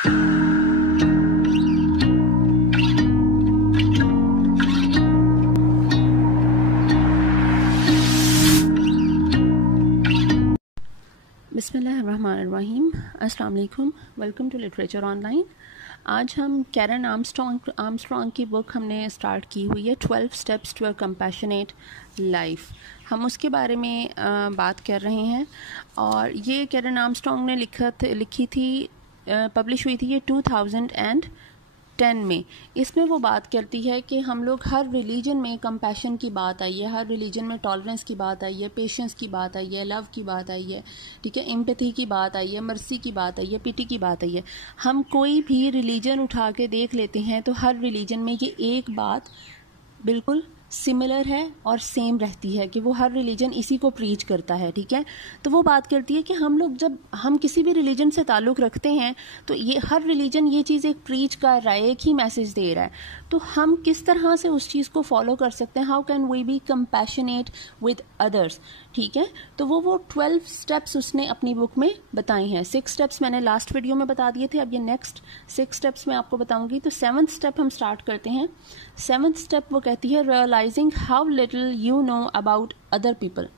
बिस्मिल्लाहिर्रहमानिर्रहीम। अस्सलाम वालेकुम। Welcome to literature online. आज हम कैरन आर्मस्ट्रॉन्ग की बुक हमने स्टार्ट की हुई है 12 steps to a compassionate life. हम उसके बारे में बात कर रहे हैं और ये कैरन आर्मस्ट्रॉन्ग ने लिखी थी, पब्लिश हुई थी ये 2010 में। इसमें वो बात करती है कि हम लोग हर रिलीजन में कंपैशन की बात आई है, हर रिलीजन में टॉलरेंस की बात आई है, पेशेंस की बात आई है, लव की बात आई है, ठीक है, एम्पैथी की बात आई है, मर्सी की बात आई है, पिटी की बात आई है। हम कोई भी रिलीजन उठा के देख लेते हैं तो हर रिलीजन में ये एक बात बिल्कुल सिमिलर है और सेम रहती है कि वो हर रिलीजन इसी को प्रीच करता है, ठीक है। तो वो बात करती है कि हम लोग जब हम किसी भी रिलीजन से ताल्लुक़ रखते हैं तो ये हर रिलीजन ये चीज़ एक प्रीच कर रहा है, एक ही मैसेज दे रहा है, तो हम किस तरह से उस चीज़ को फॉलो कर सकते हैं। How can we be compassionate with others, ठीक है। तो वो 12 स्टेप्स उसने अपनी बुक में बताए हैं। 6 स्टेप्स मैंने लास्ट वीडियो में बता दिए थे, अब ये नेक्स्ट 6 स्टेप्स मैं आपको बताऊंगी। तो 7th स्टेप हम स्टार्ट करते हैं। 7th स्टेप वो कहती है realising how little you know about other people.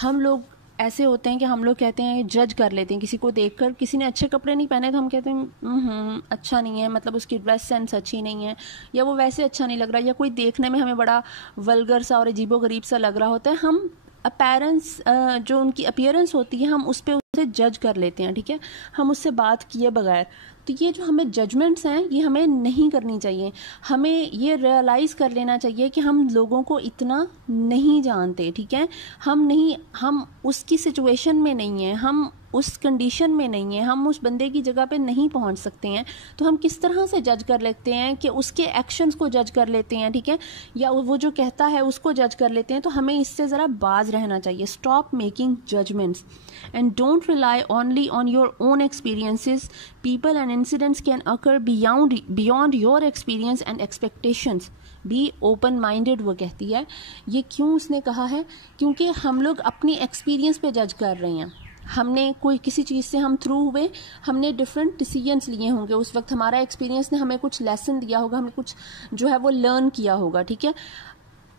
हम लोग ऐसे होते हैं कि हम लोग कहते हैं, जज कर लेते हैं किसी को देखकर। किसी ने अच्छे कपड़े नहीं पहने तो हम कहते हैं अच्छा नहीं है, मतलब उसकी ड्रेस सेंस अच्छी नहीं है, या वो वैसे अच्छा नहीं लग रहा, या कोई देखने में हमें बड़ा वल्गर सा और अजीबोगरीब सा लग रहा होता है। हम अपीयरेंस, जो उनकी अपीयरेंस होती है, हम उस पर उसे जज कर लेते हैं, ठीक है, हम उससे बात किए बगैर। तो ये जो हमें जजमेंट्स हैं ये हमें नहीं करनी चाहिए। हमें ये रियलाइज़ कर लेना चाहिए कि हम लोगों को इतना नहीं जानते, ठीक है। हम उसकी सिचुएशन में नहीं हैं, हम उस कंडीशन में नहीं है, हम उस बंदे की जगह पे नहीं पहुंच सकते हैं। तो हम किस तरह से जज कर लेते हैं कि उसके एक्शंस को जज कर लेते हैं, ठीक है, या वो जो कहता है उसको जज कर लेते हैं। तो हमें इससे ज़रा बाज रहना चाहिए। Stop making judgements and don't rely only on your own experiences. People and incidents can occur beyond your experience and expectations. Be open minded, वो कहती है। ये क्यों उसने कहा है? क्योंकि हम लोग अपनी एक्सपीरियंस पे जज कर रहे हैं। हमने कोई किसी चीज़ से हम थ्रू हुए, हमने डिफरेंट डिसीजंस लिए होंगे, उस वक्त हमारा एक्सपीरियंस ने हमें कुछ लेसन दिया होगा, हमने कुछ जो है वो लर्न किया होगा, ठीक है।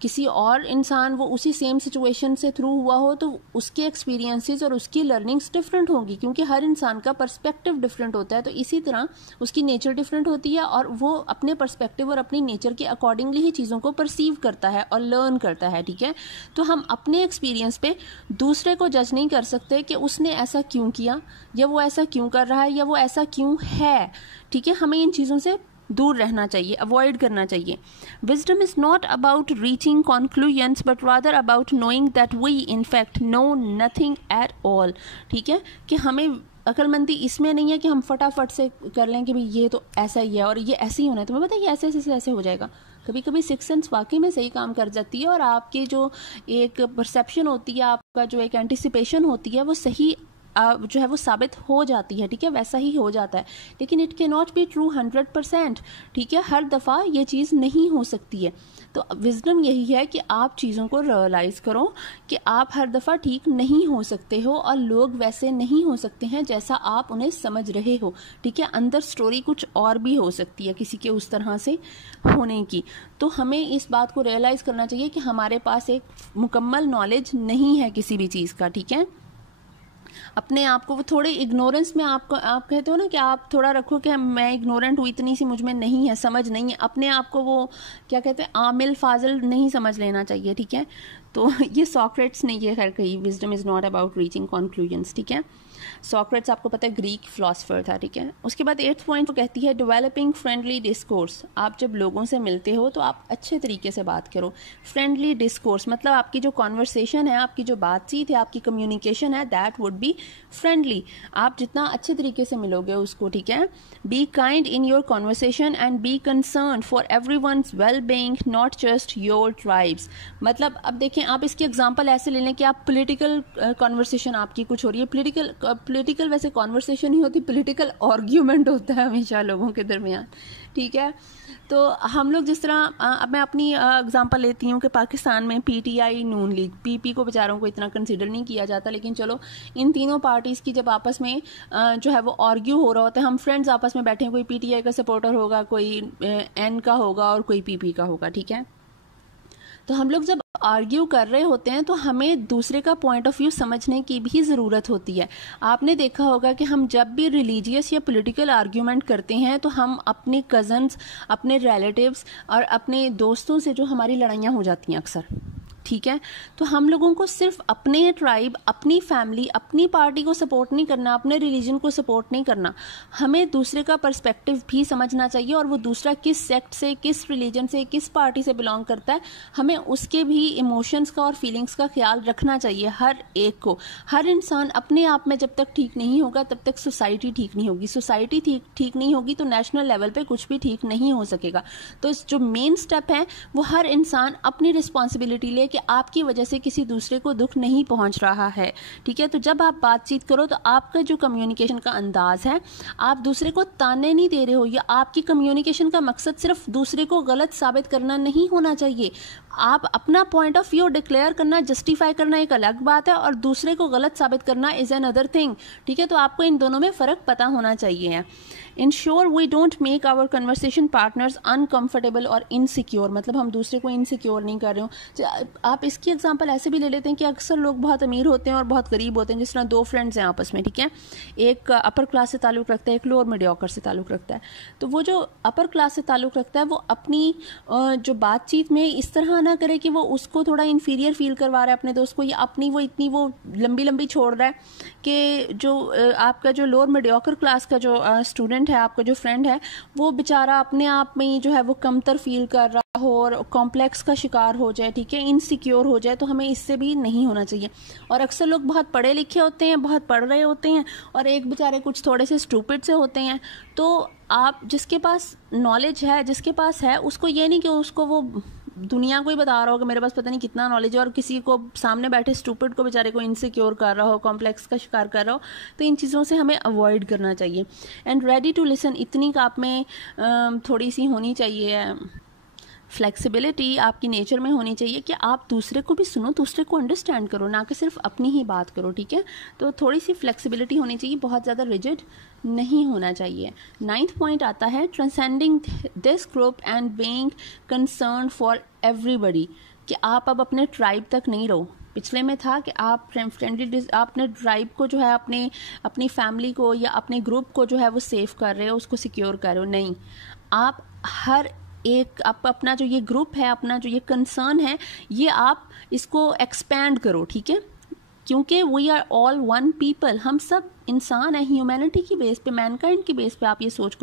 किसी और इंसान वो उसी सेम सिचुएशन से थ्रू हुआ हो तो उसके एक्सपीरियंसेस और उसकी लर्निंग्स डिफरेंट होंगी, क्योंकि हर इंसान का पर्सपेक्टिव डिफरेंट होता है। तो इसी तरह उसकी नेचर डिफरेंट होती है और वो अपने पर्सपेक्टिव और अपनी नेचर के अकॉर्डिंगली ही चीज़ों को परसीव करता है और लर्न करता है, ठीक है। तो हम अपने एक्सपीरियंस पे दूसरे को जज नहीं कर सकते कि उसने ऐसा क्यों किया, या वो ऐसा क्यों कर रहा है, या वो ऐसा क्यों है, ठीक है। हमें इन चीज़ों से दूर रहना चाहिए, अवॉइड करना चाहिए। Wisdom is not about reaching conclusions but rather about knowing that we in fact know nothing at all, ठीक है। कि हमें अक्लमंदी इसमें नहीं है कि हम फटाफट से कर लें कि भाई ये तो ऐसा ही है और ये ऐसे ही होना है, तुम्हें पता है ये ऐसे हो जाएगा। कभी कभी सिक्स सेंस वाकई में सही काम कर जाती है और आपकी जो एक परसेप्शन होती है, आपका जो एक एंटिसिपेशन होती है, वो सही जो है वो साबित हो जाती है, ठीक है, वैसा ही हो जाता है। लेकिन it can not be true 100%, ठीक है। हर दफ़ा ये चीज़ नहीं हो सकती है। तो विजडम यही है कि आप चीज़ों को रियलाइज़ करो कि आप हर दफ़ा ठीक नहीं हो सकते हो और लोग वैसे नहीं हो सकते हैं जैसा आप उन्हें समझ रहे हो, ठीक है। अंदर स्टोरी कुछ और भी हो सकती है किसी के उस तरह से होने की। तो हमें इस बात को रियलाइज़ करना चाहिए कि हमारे पास एक मुकम्मल नॉलेज नहीं है किसी भी चीज़ का, ठीक है। अपने आप को वो थोड़े इग्नोरेंस में आप कहते हो ना कि आप थोड़ा रखो कि मैं इग्नोरेंट हूँ, इतनी सी मुझ में नहीं है, समझ नहीं है। अपने आप को वो क्या कहते हैं, आमिल फाजिल नहीं समझ लेना चाहिए, ठीक है। तो ये सॉक्रेट्स ने ये खैर कही, wisdom is not about reaching conclusions, ठीक है। सॉक्रेट्स आपको पता है ग्रीक फिलोसफर था, ठीक है। उसके बाद 8th पॉइंट वो कहती है डेवलपिंग फ्रेंडली डिस्कोर्स। आप जब लोगों से मिलते हो तो आप अच्छे तरीके से बात करो। फ्रेंडली डिस्कोर्स मतलब आपकी जो कॉन्वर्सेशन है, आपकी जो बातचीत है, आपकी कम्युनिकेशन है, दैट वुड बी फ्रेंडली। आप जितना अच्छे तरीके से मिलोगे उसको, ठीक है। Be kind in your conversation and be concern for everyone's well being, not just your tribes. मतलब अब देखें, आप इसकी एग्जांपल ऐसे ले लें कि आप पॉलिटिकल कॉन्वर्सेशन आपकी कुछ हो रही है, पॉलिटिकल पॉलिटिकल वैसे कॉन्वर्सेशन ही होती, पॉलिटिकल आर्ग्यूमेंट होता है हमेशा लोगों के दरमियान, ठीक है। तो हम लोग जिस तरह अब मैं अपनी एग्जांपल लेती हूँ कि पाकिस्तान में पीटीआई, नून लीग, पीपी को बेचारों को इतना कंसिडर नहीं किया जाता, लेकिन चलो इन तीनों पार्टीज़ की जब आपस में जो है वो आर्ग्यू हो रहा होता है, हम फ्रेंड्स आपस में बैठे हैं, कोई पीटीआई का सपोर्टर होगा, कोई एन का होगा और कोई पीपी का होगा, ठीक है। तो हम लोग जब आर्ग्यू कर रहे होते हैं तो हमें दूसरे का पॉइंट ऑफ व्यू समझने की भी ज़रूरत होती है। आपने देखा होगा कि हम जब भी रिलीजियस या पॉलिटिकल आर्ग्यूमेंट करते हैं तो हम अपने कज़न्स, अपने रिलेटिव्स और अपने दोस्तों से जो हमारी लड़ाइयाँ हो जाती हैं अक्सर, ठीक है। तो हम लोगों को सिर्फ अपने ट्राइब, अपनी फैमिली, अपनी पार्टी को सपोर्ट नहीं करना, अपने रिलीजन को सपोर्ट नहीं करना, हमें दूसरे का पर्सपेक्टिव भी समझना चाहिए और वो दूसरा किस सेक्ट से, किस रिलीजन से, किस पार्टी से बिलोंग करता है, हमें उसके भी इमोशंस का और फीलिंग्स का ख्याल रखना चाहिए हर एक को। हर इंसान अपने आप में जब तक ठीक नहीं होगा तब तक सोसाइटी ठीक नहीं होगी, सोसाइटी ठीक नहीं होगी तो नेशनल लेवल पे कुछ भी ठीक नहीं हो सकेगा। तो जो मेन स्टेप है वो हर इंसान अपनी रिस्पॉन्सिबिलिटी ले कि आपकी वजह से किसी दूसरे को दुख नहीं पहुंच रहा है, ठीक है। तो जब आप बातचीत करो तो आपका जो कम्युनिकेशन का अंदाज है, आप दूसरे को ताने नहीं दे रहे हो, या आपकी कम्युनिकेशन का मकसद सिर्फ दूसरे को गलत साबित करना नहीं होना चाहिए। आप अपना पॉइंट ऑफ व्यू डिक्लेयर करना, जस्टिफाई करना एक अलग बात है और दूसरे को गलत साबित करना इज एन अदर थिंग, ठीक है। तो आपको इन दोनों में फ़र्क पता होना चाहिए। Ensure we don't make our conversation partners uncomfortable और इनसिक्योर, मतलब हम दूसरे को इनसिक्योर नहीं कर रहे हो। आप इसकी एग्जांपल ऐसे भी ले लेते हैं कि अक्सर लोग बहुत अमीर होते हैं और बहुत गरीब होते हैं, जिस तरह दो फ्रेंड्स हैं आपस में, ठीक है। एक अपर क्लास से ताल्लुक़ रखता है, एक लोअर मीडियोकर से ताल्लुक़ रखता है। तो वो जो अपर क्लास से ताल्लुक़ रखता है वो अपनी जो बातचीत में इस तरह ना करे कि वो उसको थोड़ा इन्फीरियर फील करवा रहा है अपने दोस्त को, या अपनी वो इतनी वो लंबी लंबी छोड़ रहा है कि जो आपका जो लोअर मीडियोकर क्लास का जो स्टूडेंट है, आपका जो फ्रेंड है, वो बेचारा अपने आप में ही जो है वो कमतर फील कर रहा हो और कॉम्प्लेक्स का शिकार हो जाए, ठीक है, इनसिक्योर हो जाए। तो हमें इससे भी नहीं होना चाहिए। और अक्सर लोग बहुत पढ़े लिखे होते हैं, बहुत पढ़ रहे होते हैं और एक बेचारे कुछ थोड़े से स्टूपिड से होते हैं। तो आप जिसके पास नॉलेज है, जिसके पास है, उसको ये नहीं कि उसको वो दुनिया को ही बता रहा हो कि मेरे पास पता नहीं कितना नॉलेज है, और किसी को सामने बैठे स्टूपिड को बेचारे को इनसिक्योर कर रहा हो, कॉम्प्लेक्स का शिकार कर रहा हो। तो इन चीज़ों से हमें अवॉइड करना चाहिए। एंड रेडी टू लिसन, इतनी का आप में थोड़ी सी होनी चाहिए, फ्लेक्सिबिलिटी आपकी नेचर में होनी चाहिए कि आप दूसरे को भी सुनो, दूसरे को अंडरस्टैंड करो, ना कि सिर्फ अपनी ही बात करो, ठीक है। तो थोड़ी सी फ्लेक्सिबिलिटी होनी चाहिए, बहुत ज़्यादा रिजिड नहीं होना चाहिए। 9th पॉइंट आता है transcending this group and being concern for everybody, कि आप अब अपने ट्राइब तक नहीं रहो। पिछले में था कि आप फ्रेंडली, अपने ट्राइब को जो है, अपनी फैमिली को या अपने ग्रुप को जो है वो सेफ कर रहे हो, उसको सिक्योर कर रहे हो। नहीं, आप हर एक, आप अपना जो ये ग्रुप है, अपना जो ये कंसर्न है, ये आप इसको एक्सपैंड करो, ठीक है। क्योंकि we are all one people, हम सब इंसान हैं, ह्यूमैनिटी की बेस पे, मैनकाइंड की बेस पे आप ये सोच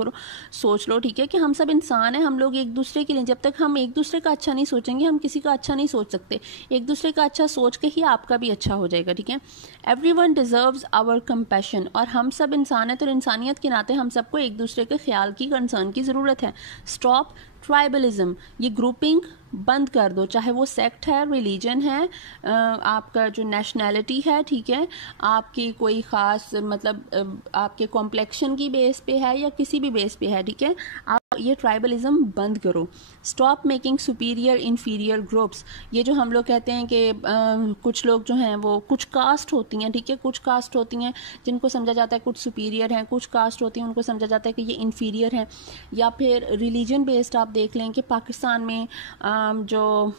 लो, ठीक है, कि हम सब इंसान हैं, हम लोग एक दूसरे के लिए, जब तक हम एक दूसरे का अच्छा नहीं सोचेंगे हम किसी का अच्छा नहीं सोच सकते। एक दूसरे का अच्छा सोच के ही आपका भी अच्छा हो जाएगा, ठीक है। एवरीवन डिजर्व्स आवर कंपैशन, और हम सब इंसान हैं तो इंसानियत के नाते हम सबको एक दूसरे के ख्याल की, कंसर्न की ज़रूरत है। स्टॉप ट्राइबलिज्म, ये ग्रुपिंग बंद कर दो, चाहे वो सेक्ट है, रिलीजन है, आपका जो नेशनैलिटी है, ठीक है, आपकी कोई ख़ास मतलब आपके कॉम्प्लेक्शन की बेस पे है या किसी भी बेस पे है, ठीक है। आप ये ट्राइबलिज्म बंद करो। Stop making superior inferior groups, ये जो हम लोग कहते हैं कि कुछ लोग जो हैं वो कुछ कास्ट होती हैं, ठीक है, कुछ कास्ट होती हैं जिनको समझा जाता है कुछ सुपीरियर हैं, कुछ कास्ट होती हैं उनको समझा जाता है कि ये इन्फीरियर हैं। या फिर रिलीजन बेस्ड आप देख लें कि पाकिस्तान में जो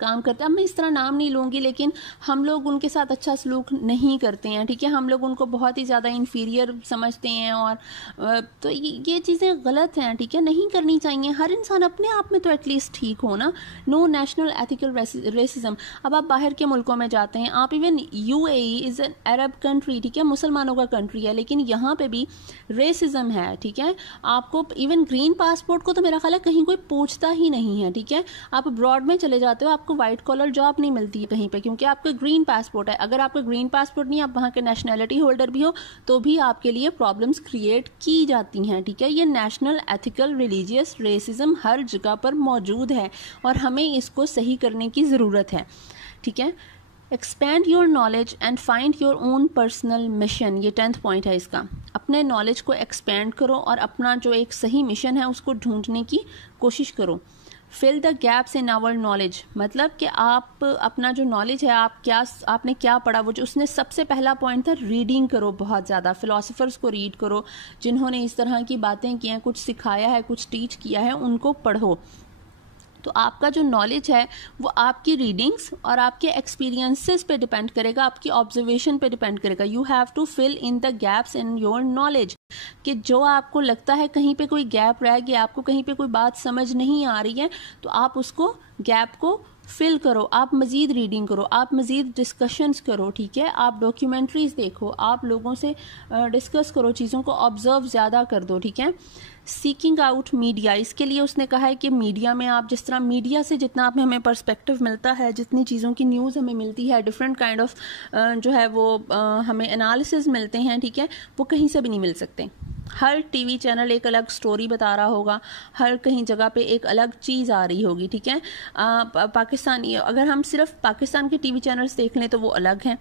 काम करता है, मैं इस तरह नाम नहीं लूँगी, लेकिन हम लोग उनके साथ अच्छा सलूक नहीं करते हैं, ठीक है, हम लोग उनको बहुत ही ज़्यादा इन्फीरियर समझते हैं, और तो ये चीज़ें गलत हैं, ठीक है, नहीं करनी चाहिए। हर इंसान अपने आप में तो एटलीस्ट ठीक हो ना। No national ethical racism. अब आप बाहर के मुल्कों में जाते हैं, आप even UAE is an Arab country, ठीक है, मुसलमानों का कंट्री है, लेकिन यहाँ पे भी रेसिज्म है, ठीक है। आपको इवन ग्रीन पासपोर्ट को तो मेरा ख्याल है कहीं कोई पूछता ही नहीं है, ठीक है। आप अब्रॉड में चले जाते हो, आपको वाइट कॉलर जॉब नहीं मिलती है कहीं पे, क्योंकि आपका ग्रीन पासपोर्ट है। अगर आपका ग्रीन पासपोर्ट नहीं, आप वहाँ के नेशनैलिटी होल्डर भी हो, तो भी आपके लिए प्रॉब्लम्स क्रिएट की जाती हैं, ठीक है। ये नेशनल एथिकल रिलीजियस रेसिज्म हर जगह पर मौजूद है और हमें इसको सही करने की ज़रूरत है, ठीक है। Expand your knowledge and find your own personal mission, ये 10th पॉइंट है इसका। अपने नॉलेज को एक्सपैंड करो और अपना जो एक सही मिशन है उसको ढूंढने की कोशिश करो। Fill the gaps in our knowledge, मतलब कि आप अपना जो नॉलेज है, आपने क्या पढ़ा, वो जो उसने सबसे पहला पॉइंट था रीडिंग करो, बहुत ज़्यादा फिलोसफर्स को रीड करो, जिन्होंने इस तरह की बातें की हैं, कुछ सिखाया है, कुछ टीच किया है, उनको पढ़ो। तो आपका जो नॉलेज है वो आपकी रीडिंग्स और आपके एक्सपीरियंसेस पे डिपेंड करेगा, आपकी ऑब्जर्वेशन पे डिपेंड करेगा। You have to fill in the gaps in your knowledge, कि जो आपको लगता है कहीं पे कोई गैप रह गया, आपको कहीं पे कोई बात समझ नहीं आ रही है, तो आप उसको गैप को फिल करो, आप मज़ीद रीडिंग करो, आप मज़ीद डिस्कशंस करो, ठीक है, आप डॉक्यूमेंट्रीज देखो, आप लोगों से डिस्कस करो, चीज़ों को ऑब्जर्व ज़्यादा कर दो, ठीक है। सीकिंग आउट मीडिया, इसके लिए उसने कहा है कि मीडिया में आप जिस तरह मीडिया से जितना आप हमें पर्सपेक्टिव मिलता है, जितनी चीज़ों की न्यूज़ हमें मिलती है, डिफरेंट काइंड ऑफ जो है वो हमें एनालिसिस मिलते हैं, ठीक है, वो कहीं से भी नहीं मिल सकते। हर टीवी चैनल एक अलग स्टोरी बता रहा होगा, हर कहीं जगह पे एक अलग चीज़ आ रही होगी, ठीक है। पाकिस्तानी, अगर हम सिर्फ पाकिस्तान के टीवी चैनल्स देख लें तो वो अलग हैं,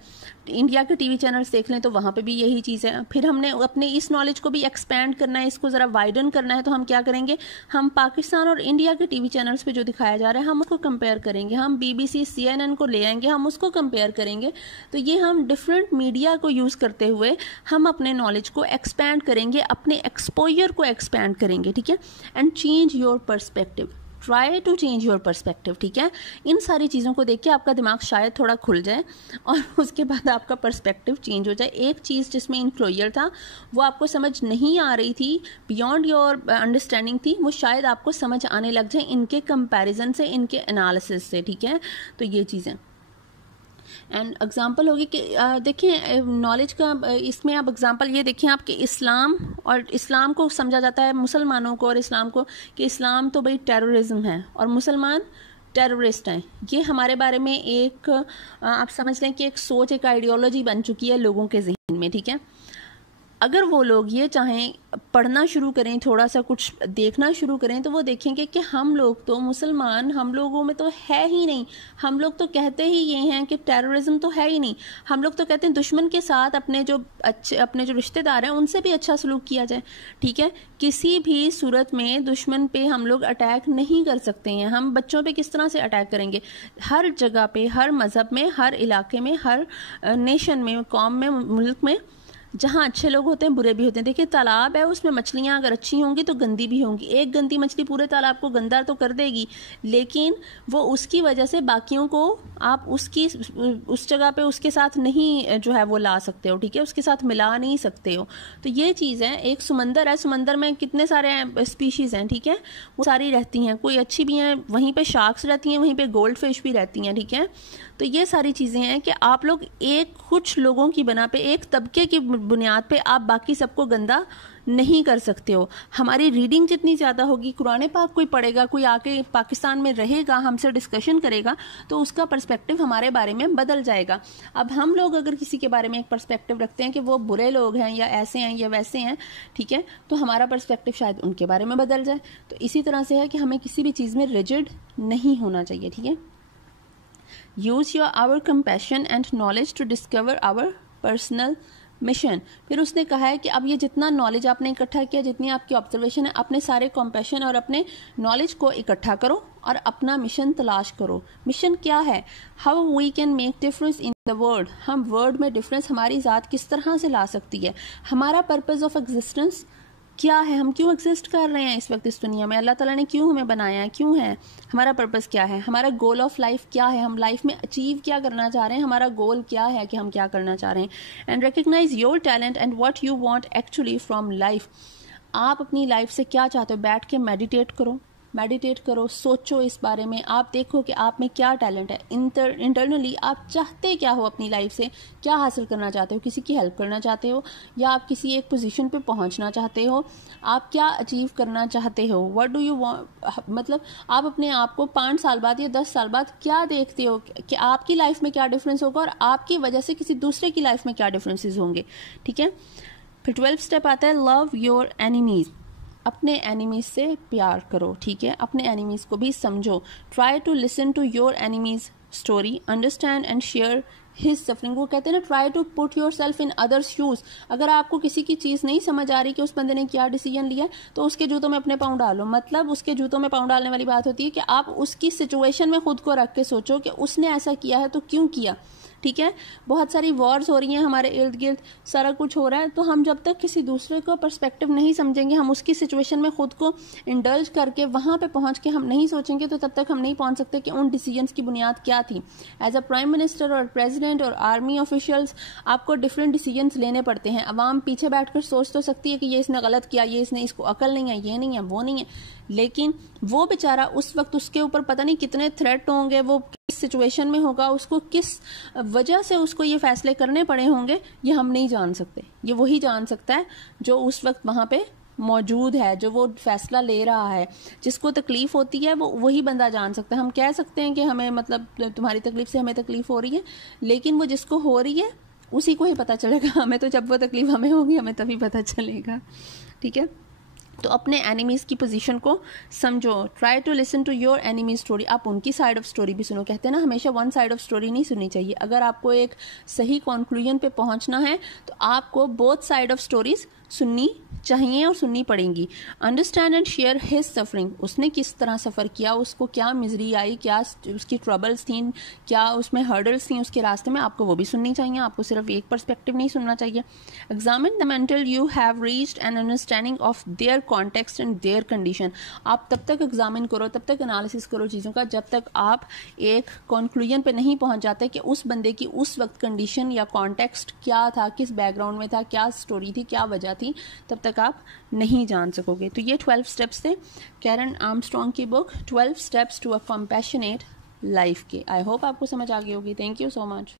इंडिया के टीवी चैनल्स देख लें तो वहाँ पे भी यही चीज़ है। फिर हमने अपने इस नॉलेज को भी एक्सपैंड करना है, इसको ज़रा वाइडन करना है, तो हम क्या करेंगे, हम पाकिस्तान और इंडिया के टीवी चैनल्स पे जो दिखाया जा रहा है हम उसको कंपेयर करेंगे, हम BBC CNN को ले आएंगे, हम उसको कंपेयर करेंगे। तो ये हम डिफरेंट मीडिया को यूज़ करते हुए हम अपने नॉलेज को एक्सपैंड करेंगे, अपने एक्सपोजर को एक्सपैंड करेंगे, ठीक है। And change your perspective, try to change your perspective, ठीक है। इन सारी चीज़ों को देख के आपका दिमाग शायद थोड़ा खुल जाए और उसके बाद आपका पर्सपेक्टिव चेंज हो जाए। एक चीज़ जिसमें इनक्लोजर था वो आपको समझ नहीं आ रही थी, बियॉन्ड योर अंडरस्टैंडिंग थी, वो शायद आपको समझ आने लग जाए इनके कंपैरिजन से, इनके एनालिसिस से, ठीक है। तो ये चीज़ें एंड एग्जाम्पल होगी कि देखिए नॉलेज का, इसमें आप एग्जाम्पल ये देखें आपके इस्लाम, और इस्लाम को समझा जाता है मुसलमानों को और इस्लाम को कि इस्लाम तो भाई टेररिज्म है और मुसलमान टेररिस्ट हैं। ये हमारे बारे में एक आप समझ लें कि एक सोच, एक आइडियोलॉजी बन चुकी है लोगों के जहन में, ठीक है। अगर वो लोग ये चाहें पढ़ना शुरू करें, थोड़ा सा कुछ देखना शुरू करें, तो वो देखेंगे कि हम लोग तो मुसलमान, हम लोगों में तो है ही नहीं, हम लोग तो कहते ही ये हैं कि टेररिज्म तो है ही नहीं, हम लोग तो कहते हैं दुश्मन के साथ अपने जो रिश्तेदार हैं उनसे भी अच्छा सलूक किया जाए, ठीक है। किसी भी सूरत में दुश्मन पे हम लोग अटैक नहीं कर सकते हैं, हम बच्चों पे किस तरह से अटैक करेंगे। हर जगह पे, हर मज़हब में, हर इलाके में, हर नेशन में, कौम में, मुल्क में जहाँ अच्छे लोग होते हैं बुरे भी होते हैं। देखिए तालाब है, उसमें मछलियाँ अगर अच्छी होंगी तो गंदी भी होंगी। एक गंदी मछली पूरे तालाब को गंदा तो कर देगी, लेकिन वो उसकी वजह से बाकियों को आप उस जगह पे उसके साथ नहीं जो है वो ला सकते हो, ठीक है, उसके साथ मिला नहीं सकते हो। तो ये चीज़ है। एक समंदर है, समंदर में कितने सारे स्पीशीज़ हैं, ठीक है, वो सारी रहती हैं, कोई अच्छी भी हैं, वहीं पे शार्क्स रहती हैं, वहीं पे गोल्ड फिश भी रहती हैं, ठीक है। तो ये सारी चीज़ें हैं कि आप लोग कुछ लोगों की बना पे, एक तबके की बुनियाद पे आप बाकी सबको गंदा नहीं कर सकते हो। हमारी रीडिंग जितनी ज़्यादा होगी, कुरान पाक कोई पढ़ेगा, कोई आके पाकिस्तान में रहेगा, हमसे डिस्कशन करेगा, तो उसका पर्सपेक्टिव हमारे बारे में बदल जाएगा। अब हम लोग अगर किसी के बारे में एक पर्सपेक्टिव रखते हैं कि वो बुरे लोग हैं या ऐसे हैं या वैसे हैं, ठीक है, तो हमारा पर्सपेक्टिव शायद उनके बारे में बदल जाए। तो इसी तरह से है कि हमें किसी भी चीज़ में रिजिड नहीं होना चाहिए, ठीक है। Use your our compassion and knowledge to discover our personal mission. फिर उसने कहा है कि अब ये जितना नॉलेज आपने इकट्ठा किया, जितनी आपकी ऑब्जर्वेशन है, अपने सारे कंपैशन और अपने नॉलेज को इकट्ठा करो और अपना मिशन तलाश करो। मिशन क्या है? How we can make difference in the world. हम वर्ल्ड में डिफरेंस हमारी ज़ात किस तरह से ला सकती है। हमारा पर्पज़ ऑफ एग्जिस्टेंस क्या है, हम क्यों एग्जिस्ट कर रहे हैं इस वक्त इस दुनिया में, अल्लाह ताला ने क्यों हमें बनाया है, क्यों है, हमारा पर्पस क्या है, हमारा गोल ऑफ लाइफ क्या है, हम लाइफ में अचीव क्या करना चाह रहे हैं, हमारा गोल क्या है कि हम क्या करना चाह रहे हैं। And recognise your talent and what you want actually from life. आप अपनी लाइफ से क्या चाहते हो, बैठ के मेडिटेट करो, सोचो इस बारे में। आप देखो कि आप में क्या टैलेंट है, इंटरनली आप चाहते क्या हो अपनी लाइफ से, क्या हासिल करना चाहते हो, किसी की हेल्प करना चाहते हो या आप किसी एक पोजीशन पे पहुंचना चाहते हो, आप क्या अचीव करना चाहते हो, व्हाट डू यू वांट, मतलब आप अपने आप को 5 साल बाद या 10 साल बाद क्या देखते हो कि आपकी लाइफ में क्या डिफरेंस होगा और आपकी वजह से किसी दूसरे की लाइफ में क्या डिफरेंसेस होंगे, ठीक है। फिर 12 स्टेप आता है लव योर एनिमीज। अपने एनिमीज से प्यार करो, ठीक है, अपने एनिमीज को भी समझो। Try to listen to your enemies story, understand and share his suffering. वो कहते हैं ना, try to put yourself in others shoes. अगर आपको किसी की चीज़ नहीं समझ आ रही कि उस बंदे ने क्या डिसीजन लिया, तो उसके जूतों में अपने पाँव डालो। मतलब उसके जूतों में पाँव डालने वाली बात होती है कि आप उसकी सिचुएशन में खुद को रख के सोचो कि उसने ऐसा किया है तो क्यों किया। ठीक है, बहुत सारी वॉर्स हो रही हैं हमारे इर्द गिर्द, सारा कुछ हो रहा है, तो हम जब तक किसी दूसरे को पर्सपेक्टिव नहीं समझेंगे, हम उसकी सिचुएशन में खुद को इंडल्ज करके वहां पे पहुंच के हम नहीं सोचेंगे, तो तब तक हम नहीं पहुंच सकते कि उन डिसीजंस की बुनियाद क्या थी। एज अ प्राइम मिनिस्टर और प्रेसिडेंट और आर्मी ऑफिशियल्स आपको डिफरेंट डिसीजंस लेने पड़ते हैं। अवाम पीछे बैठकर सोच तो सकती है कि ये इसने गलत किया, ये इसने, इसको अकल नहीं है, ये नहीं है, वो नहीं है, लेकिन वो बेचारा उस वक्त उसके ऊपर पता नहीं कितने थ्रेट होंगे, वो किस सिचुएशन में होगा, उसको किस वजह से उसको ये फैसले करने पड़े होंगे, ये हम नहीं जान सकते। ये वही जान सकता है जो उस वक्त वहां पे मौजूद है, जो वो फैसला ले रहा है। जिसको तकलीफ होती है वो वही बंदा जान सकता है। हम कह सकते हैं कि हमें, मतलब तुम्हारी तकलीफ से हमें तकलीफ हो रही है, लेकिन वो जिसको हो रही है उसी को ही पता चलेगा। हमें तो जब वो तकलीफ हमें होगी हमें तभी पता चलेगा। ठीक है, तो अपने एनिमीज़ की पोजीशन को समझो। Try to listen to your enemy story. आप उनकी साइड ऑफ स्टोरी भी सुनो। कहते हैं ना, हमेशा वन साइड ऑफ स्टोरी नहीं सुननी चाहिए। अगर आपको एक सही कंक्लूजन पे पहुंचना है तो आपको बोथ साइड ऑफ स्टोरीज सुननी चाहिए और सुननी पड़ेंगी। Understand and share his suffering. उसने किस तरह सफ़र किया, उसको क्या मिजरी आई, क्या उसकी ट्रबल्स थी, क्या उसमें हर्डल्स थी उसके रास्ते में, आपको वो भी सुननी चाहिए। आपको सिर्फ एक पर्सपेक्टिव नहीं सुनना चाहिए। Examine the mental you have reached an understanding of their context and there condition. आप तब तक एग्जामिन करो, तब तक एनालिसिस करो चीज़ों का, जब तक आप एक कंक्लूजन पे नहीं पहुंच जाते कि उस बंदे की उस वक्त कंडीशन या कॉन्टेक्स्ट क्या था, किस बैकग्राउंड में था, क्या स्टोरी थी, क्या वजह थी, तब तक आप नहीं जान सकोगे। तो ये 12 स्टेप्स थे कैरन आर्मस्ट्रॉन्ग की book 12 steps to a compassionate life के। आई होप आपको समझ आ गई होगी। Thank you so much.